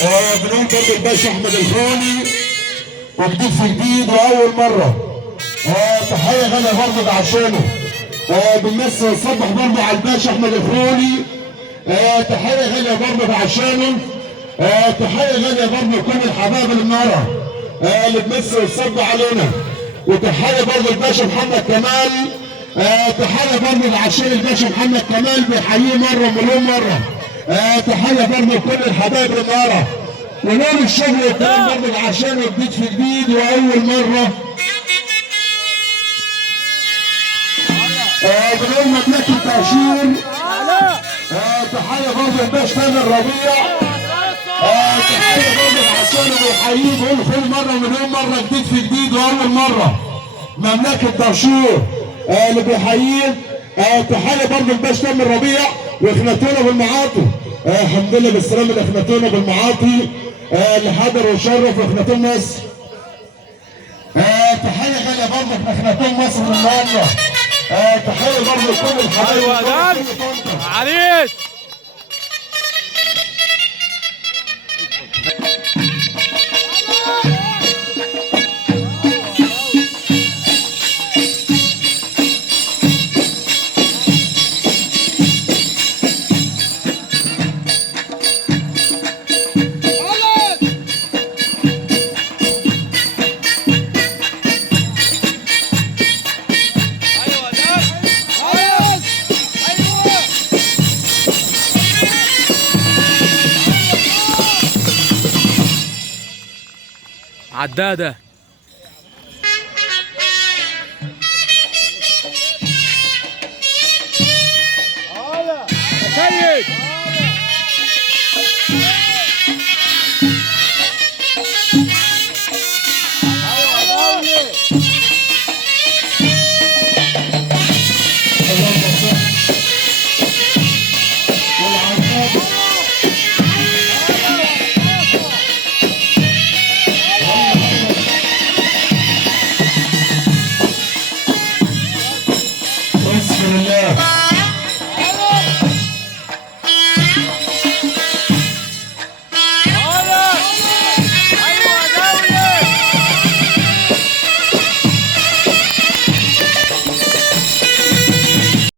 بنقول برضه الباشا احمد الخولي، وجديد في جديد واول مره. تحيه غاليه برضه عشانه. بنمثل ونصبح برضه على الباشا احمد الخولي. تحيه غاليه برضه عشانه. تحيه غاليه برضه لكل الحبايب اللي منورة اللي بنمثل ونصبح علينا. وتحيه برضه الباشا محمد كمال. تحيه برضه عشان الباشا محمد كمال بيحييه مره مليون مره. تحيه برضه لكل الحبايب اللي منورة. ونور الشغل والكلام برضه عشان جديد في جديد واول مره. بنقول مملكه تاشير. تحيه برضه الباشا تامر ربيع. تحيه برضه عشان بيحييه بيقول كل مره مليون مره جديد في جديد واول مره. مملكه تاشير اللي بيحييه. تحيه برضه الباشا تامر ربيع واخناتونا بالمعاطي. الحمد لله بالسلامه لاخناتونا بالمعاطي اللي حضر وشرف واخناتون مصر. تحيه غاليه برضه لاخناتون مصر من النهارده. تحيه برضه لكل الحبايب. ايوه ده عريس. عدادة سيد.